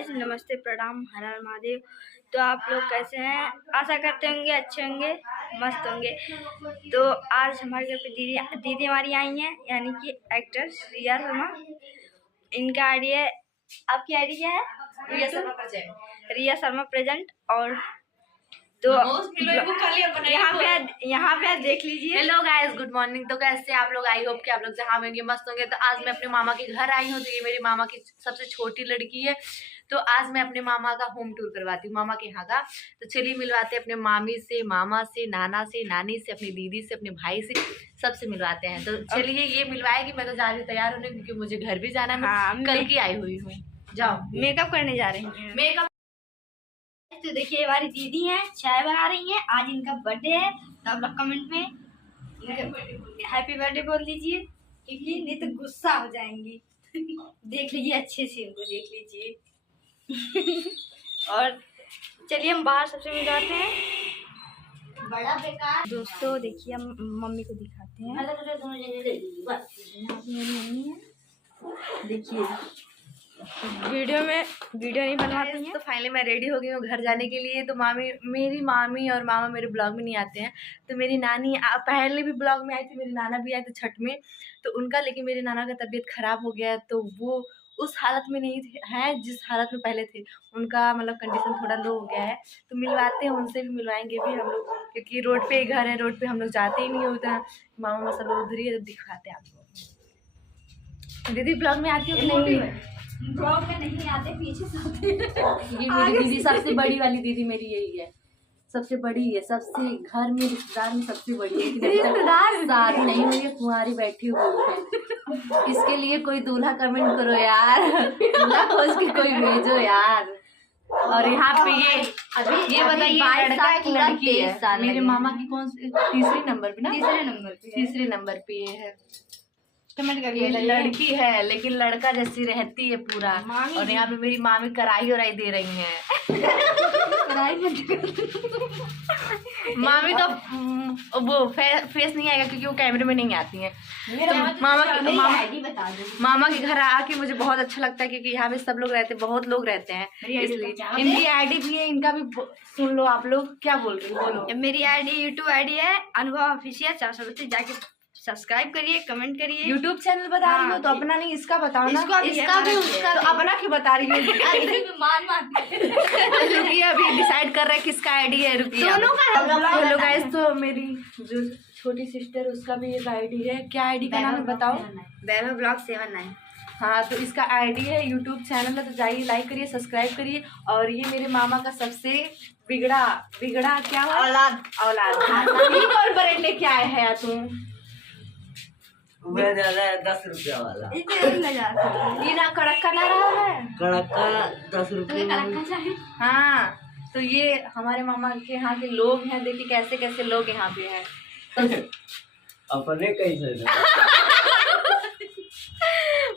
Guys, नमस्ते, प्रणाम, हर हर महादेव। तो आप लोग कैसे हैं? आशा करते होंगे अच्छे होंगे, मस्त होंगे। तो आज हमारे घर पे दीदी हमारी आई हैं, यानी कि एक्ट्रेस रिया शर्मा। इनका आईडी है, आपकी आईडी क्या है? रिया शर्मा प्रेजेंट। और तो यहाँ पे देख लीजिए। Hello guys, good morning. तो कैसे आप लोग? आई होप कि आप लोग जहाँ होंगे मस्त होंगे। तो आज मैं अपने मामा के घर आई हूँ। तो ये मेरी मामा की सबसे छोटी लड़की है। तो आज मैं अपने मामा का होम टूर करवाती हूँ, मामा के यहाँ का। तो चलिए मिलवाते हैं अपने मामी से, मामा से, नाना से, नानी से, अपनी दीदी से, अपने भाई से, सबसे मिलवाते हैं। तो चलिए ये मिलवाएगी। मैं तो जा रही हूँ तैयार होने, क्योंकि मुझे घर भी जाना है। हाँ, कल की आई हुई हूँ। जाओ, मेकअप करने जा रही हूँ। मेकअप तो देखिए, हमारी दीदी हैं, चाय बना रही हैं। आज इनका बर्थडे है, तो आप लोग कमेंट में हैप्पी बर्थडे बोल दीजिए, क्योंकि नहीं तो गुस्सा हो जाएंगी। देख लीजिए, अच्छे से उनको देख लीजिए। और चलिए हम बाहर सबसे मिलवाते हैं। बड़ा बेकार दोस्तों, देखिए हम मम्मी को दिखाते हैं। मेरी मम्मी है, देखिए वीडियो नहीं बनवाती हैं। तो फाइनली मैं रेडी हो गई हूँ घर जाने के लिए। तो मेरी मामी और मामा मेरे ब्लॉग में नहीं आते हैं। तो मेरी नानी पहले भी ब्लॉग में आई थी, मेरी नाना भी आए थे छठ में। तो उनका, लेकिन मेरी नाना का तबीयत खराब हो गया, तो वो उस हालत में नहीं है जिस हालत में पहले थे। उनका मतलब कंडीशन थोड़ा लो हो गया है। तो मिलवाते हैं, उनसे भी मिलवाएंगे भी हम लोग, क्योंकि रोड पे ही घर है, रोड पे हम लोग जाते ही नहीं होता। मामा सब लोग उधर ही दिखाते हैं आप लोग। दीदी ब्लॉग में आती हो कि नहीं? ब्लॉग में नहीं आते, पीछे से आते हैं। ये मेरी दीदी, सबसे बड़ी वाली दीदी मेरी यही है, सबसे बड़ी है, सबसे घर में रिश्तेदार में सबसे बड़ी है। रिश्तेदार शादी नहीं हुई है, कुंवारी बैठी हुई है। इसके लिए कोई दूल्हा कमेंट करो यार, दूल्हा खोज के कोई भेजो यार। और यहाँ पे ये बताइए, लड़का एक लड़की है। मेरे मामा की कौन सी तीसरे नंबर पे ना? तीसरे नंबर पे ये है। ये लड़की है, लेकिन लड़का जैसी रहती है पूरा। और यहाँ पे मेरी मामी कढ़ाई दे रही हैं। मामी तो वो फेस नहीं आएगा, क्योंकि वो कैमरे में नहीं आती हैं। तो मामा के घर आके मुझे बहुत अच्छा लगता है, क्योंकि यहाँ पे सब लोग रहते हैं, बहुत लोग रहते हैं, इसलिए। इनकी आईडी भी है, इनका भी सुन लो आप लोग। क्या बोल रही हो? बोलो। मेरी आईडी यूट्यूब आईडी है अनुभव ऑफिशियल 400 रुपये, जाके सब्सक्राइब करिए, कमेंट करिए। यूट्यूब चैनल बता रही हो तो अपना नहीं, इसका बताओ ना। इसका भी उसका तो अपना क्यों बता रही हो? रुकिए, अभी डिसाइड कर रहे हैं किसका आईडी है। रुकिए, हेलो गाइस, तो मेरी जो छोटी सिस्टर है उसका भी एक आईडी है। क्या आईडी का नाम है बताओ? वैभव ब्लॉग 79। हाँ, तो इसका आईडी है, यूट्यूब चैनल है। तो जाइए, लाइक करिए, सब्सक्राइब करिए। और ये मेरे मामा का सबसे बिगड़ा क्या है? औलाद। और ब्रांड लेके आए हैं यार तुम? 10 रुपया वाला। ये ना कड़क्का ना रहा है, कड़क्का 10 रुपये। हाँ, तो ये हमारे मामा के यहाँ के लोग हैं। देखिए कैसे कैसे लोग यहाँ पे हैं। अपने कैसे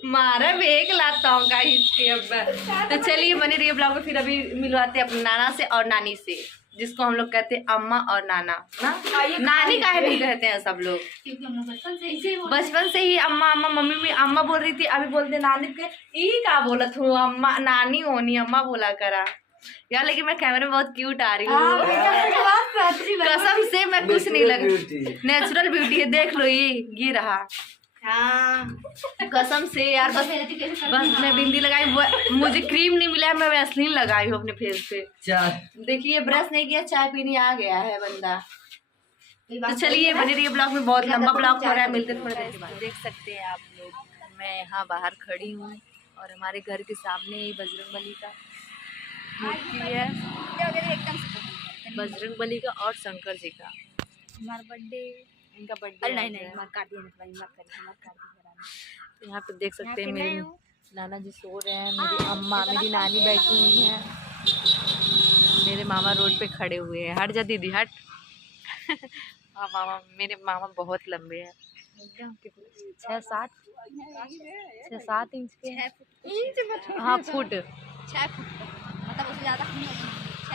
मारा बेग लाता हूँ का इसके। अब तो चलिए बने रहिए ब्लॉग में। फिर अभी मिलवाते हैं अपने नाना से और नानी से, जिसको हम लोग कहते हैं अम्मा और नाना ना। नानी काहे नहीं कहते हैं सब लोग, बचपन से ही अम्मा अम्मा। मम्मी भी अम्मा बोल रही थी, अभी बोलते नानी के। ई का बोला थू, अम्मा नानी होनी, अम्मा बोला करा यार। लेकिन मैं कैमरे में बहुत क्यूट आ रही हूँ, कसम से मैं कुछ नहीं लग। नेचुरल ब्यूटी है, देख लो ये रहा। हाँ, कसम से यार। बस मैं बिंदी लगाई, मुझे क्रीम नहीं मिला है, मैं वैसलीन लगाई हूँ अपने फेस पे। देखिए ब्रश नहीं किया, चाय पीने आ गया है बंदा। तो चलिए बने रहिए ब्लॉग में, बहुत लंबा ब्लॉग हो रहा है। मिलते थोड़ा देर बाद। देख सकते हैं आप लोग, मैं यहाँ बाहर खड़ी हूँ और हमारे घर के सामने ही बजरंगबली का मूर्ति है, बजरंगबली का और शंकर जी का। हमारा बर्थडे, इनका बर्थडे नहीं तो यहाँ पे देख सकते हैं मेरे नाना जी सो रहे हैं, मेरी अम्मा, मेरी नानी बैठी हुई हैं, मेरे मामा रोड पे खड़े हुए हैं। हट जा दीदी, हट। हाँ मामा, मेरे मामा बहुत लंबे हैं, 6-7 इंच के। हाँ, फुट। 6 फुट मतलब उससे ज़्यादा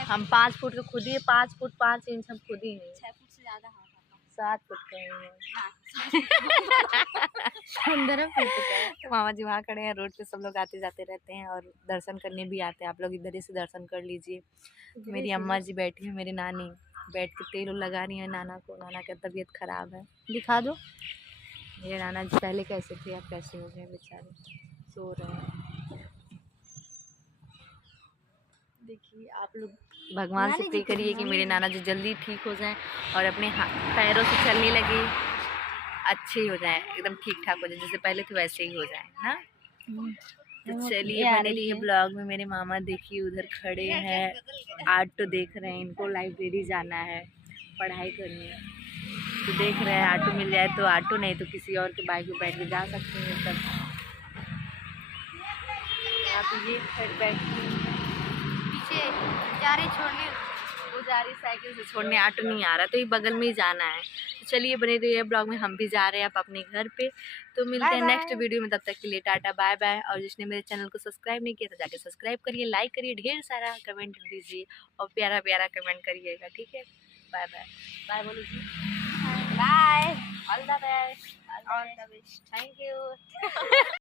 हम 5 फुट तो खुद ही है, 5 फुट 5 इंच हम खुद ही हैं। 6 फुट से ज़्यादा। 7 फुट का है। 15 फुट का है। तो मामा जी वहाँ खड़े हैं, रोड पे सब लोग आते जाते रहते हैं और दर्शन करने भी आते हैं। आप लोग इधर ही से दर्शन कर लीजिए। मेरी अम्मा जी बैठी है, मेरी नानी बैठ के तेल लगा रही है नाना को। नाना का तबीयत खराब है, दिखा दो। मेरे नाना जी पहले कैसे थे, अब कैसे हो गए बेचारे, सो रहे हैं। देखिए आप लोग भगवान से प्रे करिए कि मेरे नाना जी जल्दी ठीक हो जाएं और अपने पैरों से चलने लगे, अच्छे हो जाएं, एकदम ठीक ठाक हो जाए, जैसे पहले थे वैसे ही हो जाए ना। तो चलिए बने रहिए ब्लॉग में। मेरे मामा देखिए उधर खड़े हैं, ऑटो देख रहे हैं, इनको लाइब्रेरी जाना है पढ़ाई करने, तो देख रहे हैं ऑटो मिल जाए तो ऑटो, नहीं तो किसी और के बाइक में बैठ के जा सकते हैं। तब आप ये बैठ पीछे जा रही छोड़ने, वो जा रही साइकिल से छोड़ने, ऑटो नहीं आ रहा, तो ये बगल में ही जाना है। तो चलिए बने रहिए ब्लॉग में, हम भी जा रहे हैं अब अपने घर पे। तो मिलते हैं नेक्स्ट वीडियो में, तब तक के लिए टाटा बाय बाय। और जिसने मेरे चैनल को सब्सक्राइब नहीं किया तो जाके सब्सक्राइब करिए, लाइक करिए, ढेर सारा कमेंट दीजिए और प्यारा प्यारा कमेंट करिएगा, ठीक है। Bye bye. बाय बोलो जी। Bye, all the best. All the best. Thank you.